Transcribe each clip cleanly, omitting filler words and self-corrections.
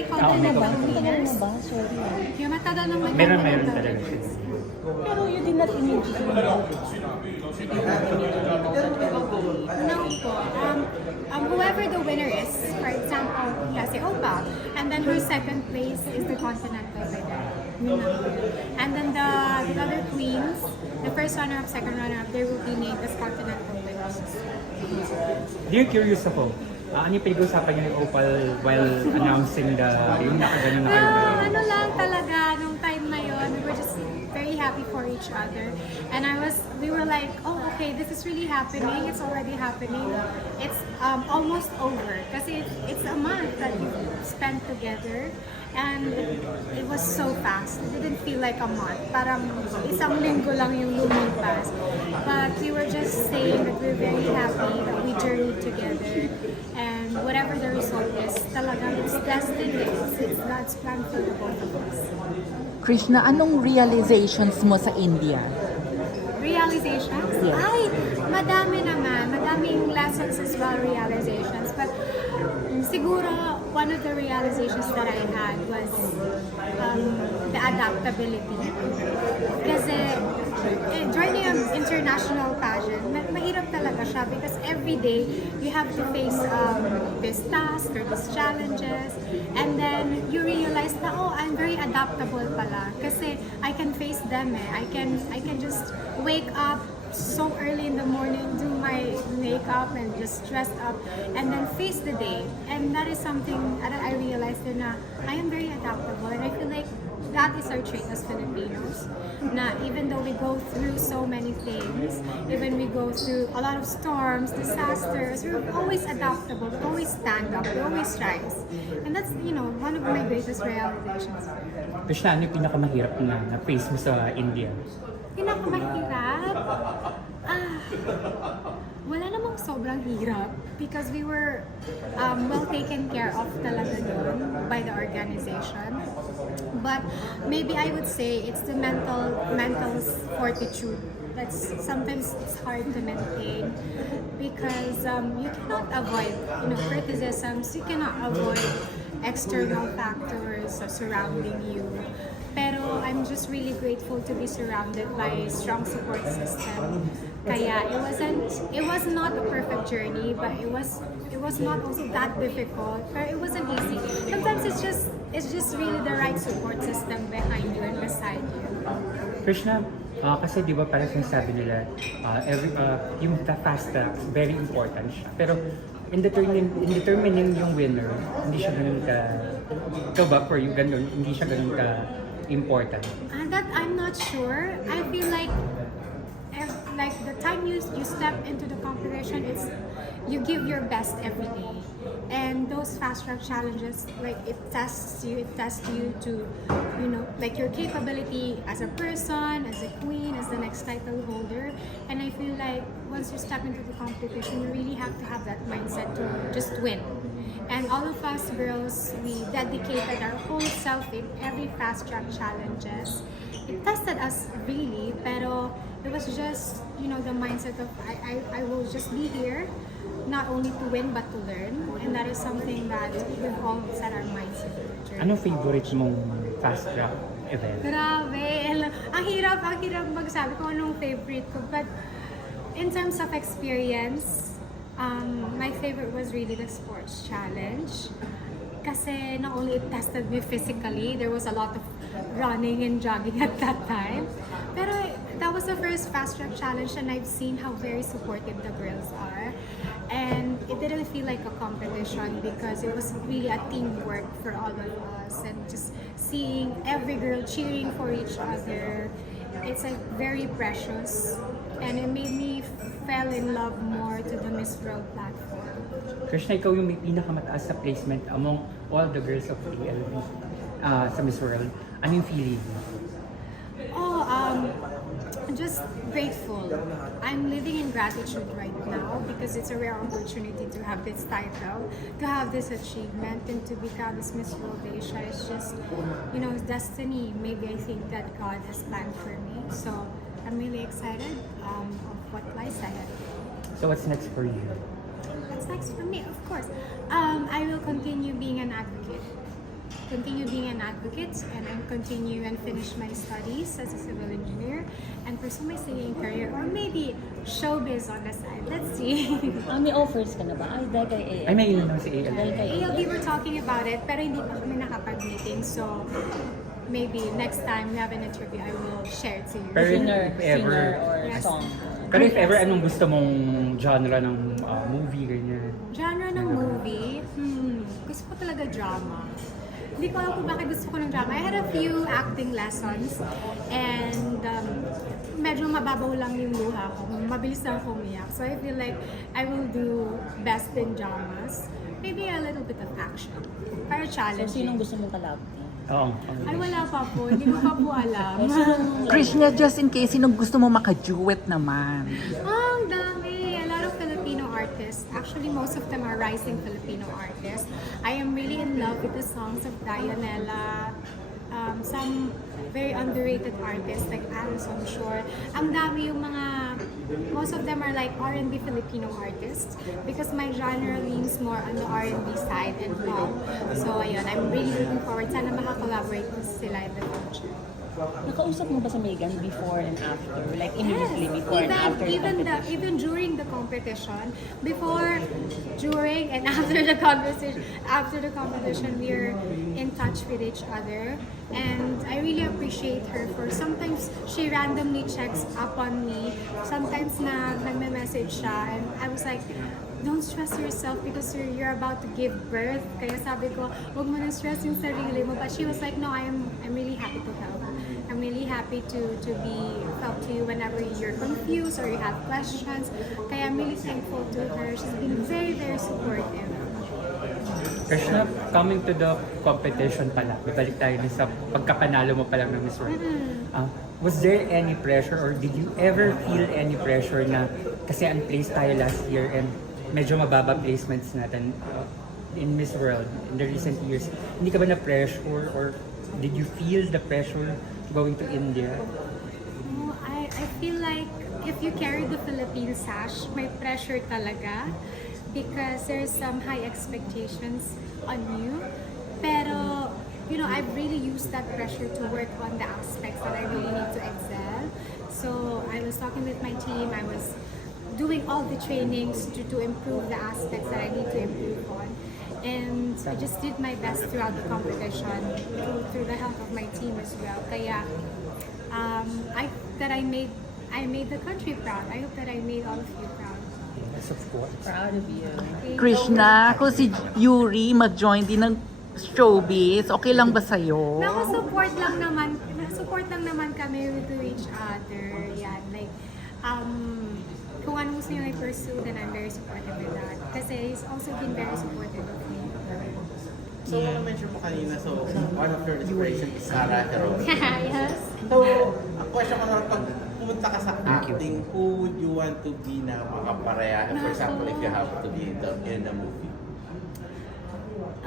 may comment may about comment. Matagal winners. na ba? Sorry. Yung matagal nang may Meron comment about talaga. winners. Pero you did not immediately know. You did not immediately know that we will be. No po. Whoever the winner is, for example, si Opa, and then her second place is the Continental winner. And then the other queens, the first runner-up, second runner-up, they will be named as Continental winners. Dear Curious ako, ano yung pinag-usapan niyo ni Opal while announcing yung nakaganon na kayo? Ano lang talaga, nung time na yon, we were just very happy for each other. And we were like, oh, okay, this is really happening. It's already happening. It's almost over. Kasi it's a month that we spent together. And it was so fast. It didn't feel like a month. Parang isang linggo lang yung lumipas. But we were just saying that we're very happy that we journeyed together. And whatever the result is, talagang it's destined. It's God's plan for the both of us. Krishna, anong realizations mo sa India? Realizations? Yes. Ay, madami naman. Madaming lessons as well, realizations. But siguro, one of the realizations that I had was the adaptability. Kasi joining an international pageant, mahirap talaga siya because every day you have to face this task or these challenges, and then you realize na, oh, I'm very adaptable pala kasi I can face them. I can just wake up so early in the morning, do my makeup and just dress up and then face the day. And that is something that I realized na I am very adaptable, and I feel like that is our trait as Filipinos. Na even though we go through so many things, even we go through a lot of storms, disasters, we're always adaptable, we always stand up, we always rise. And that's, one of my greatest realizations. Krishna, ano yung pinakamahirap na face mo sa India? Pinakamahirap? Wala namang sobrang hirap because we were well taken care of talaga doon by the organization. But maybe I would say it's the mental fortitude. That's sometimes it's hard to maintain because you cannot avoid criticisms. You cannot avoid external factors surrounding you. Pero I'm just really grateful to be surrounded by a strong support system. Kaya it was not a perfect journey, but it was not also that difficult. Pero it wasn't easy. Sometimes it's just really the right support system behind you and beside you. Krishna, kasi di ba parang sinasabi nila, yung fast track, very important siya. Pero in determining yung winner, hindi siya ganun ikaw ba for you, ganun, hindi siya ganun important? That I'm not sure. I feel like the time you step into the competition, you give your best every day. And those fast track challenges, it tests you to, like your capability as a person, as a queen, as the next title holder. And I feel like once you step into the competition, you really have to have that mindset to just win. And all of us girls, we dedicated our whole self in every fast track challenges. It tested us really, pero it was just, the mindset of I will just be here, not only to win but to learn. And that is something that we've all set our minds to. Anong favorite mong fast track event? Grabe! Ang hirap magsabi kung anong favorite ko. But in terms of experience, my favorite was really the sports challenge. Kasi not only it tested me physically, there was a lot of running and jogging at that time. Pero that was the first fast track challenge, and I've seen how very supportive the girls are. And it didn't feel like a competition because it was really a teamwork for all of us, and just seeing every girl cheering for each other. It's like very precious, and it made me fell in love more to the Miss World platform. Krishna, ikaw yung may pinakamataas sa placement among all the girls of PLB sa Miss World. Ano yung feeling mo? Just grateful. I'm living in gratitude right now because it's a rare opportunity to have this title, to have this achievement, and to become this Miss World Asia. It's just, destiny. Maybe I think that God has planned for me. So I'm really excited of what lies ahead. So what's next for you? What's next for me? Of course, I will continue being an advocate. continue being an advocate and then continue and finish my studies as a civil engineer and pursue my singing career or maybe showbiz on the side. Let's see. May offers ka na ba? Ay, dahil kay AL. Ay, may yun naman si AL. Dahil kay AL. we were talking about it pero hindi pa kami nakapag-meeting, so maybe next time we have an interview, I will share it to you. Pero Singer, if ever, singer or Yes. song. pero if ever, anong gusto mong genre ng movie, ganyan? Genre ng movie? Gusto ko talaga drama. Hindi ko alam kung bakit gusto ko ng drama. I had a few acting lessons and medyo mababaw lang yung luha ko. Mabilis lang ako umiyak. So I feel like I will do best in dramas. Maybe a little bit of action. Para So, challenge. sinong gusto mong kalabti? Oo. Ay, wala pa po. Hindi ko pa po alam. Krishna, just in case, sinong gusto mo maka-duet naman? Ang dami! A lot of Filipino artists. Actually, most of them are rising Filipino artists. I am really in love with the songs of Dianella. Some very underrated artists like Alison Shore. Ang dami yung mga, most of them are like R&B Filipino artists because my genre leans more on the R&B side and pop. So ayun, I'm really looking forward. Sana makakollaborate sila in the future. Nakausap mo ba sa Megan before and after? Like immediately before and after the competition? Even during the competition, before, during, and after the competition, we're in touch with each other, and I really appreciate her for sometimes she randomly checks up on me. Sometimes nagme-message siya, and I was like, don't stress yourself because you're about to give birth. Kaya sabi ko, huwag mo na stress yung sarili mo. But she was like, no, I'm really happy to help. I'm really happy to be help to you whenever you're confused or you have questions. Kaya I'm really thankful to her. She's been very, very supportive. Krishna, coming to the competition pala, balik tayo din sa pagkapanalo mo pa lang ng Miss World. Was there any pressure or did you ever feel any pressure na kasi unplaced tayo last year and medyo mababa placements natin in Miss World in the recent years? Hindi ka ba na-pressure or did you feel the pressure going to India? Oh, I feel like if you carry the Philippine sash, may pressure talaga because there's some high expectations on you. Pero, you know, I've really used that pressure to work on the aspects that I really need to excel. So I was talking with my team, I was doing all the trainings to improve the aspects that I need to improve on. And I just did my best throughout the competition through the help of my team as well. Kaya I made the country proud. I hope that I made all of you proud. Yes, of course. Proud of you. Thank you. Krishna, kung si Yuri mag-join din ng showbiz, okay lang ba sa'yo? Support lang naman kami to each other. Yan, like, kung ano gusto niyo i-pursue, then I'm very supportive with that. Kasi he's also been very supportive of me. So, mention mo kanina, so one of your inspiration is Sarah Heron. Yes. So, ang question ko naman, pag pumunta ka sa acting, who would you want to be na makapareha? For example, if you have to be in the movie.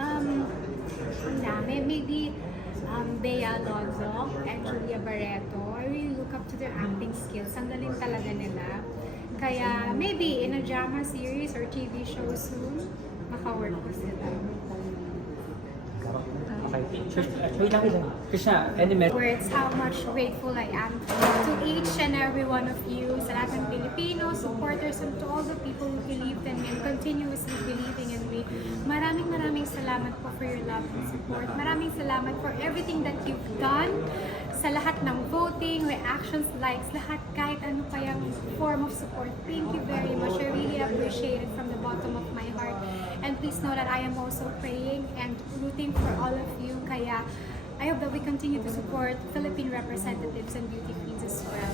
Ang dami. Maybe Bea Alonzo and Julia Barreto. I really look up to their acting skills. Ang galing talaga nila. Kaya maybe in a drama series or TV show soon, maka-work ko sila. Okay. Krishna, any message? Words, how much grateful I am to each and every one of you, sa lahat ng Pilipino, supporters, and to all the people who believed in me and continuously believing in me. Maraming salamat po for your love and support. Maraming salamat for everything that you've done sa lahat ng voting, reactions, likes, lahat, kahit ano pa yung form of support. Thank you very much. I really appreciate it from the bottom of my heart. And please know that I am also praying and rooting for all of you. Kaya I hope that we continue to support Philippine representatives and beauty queens as well.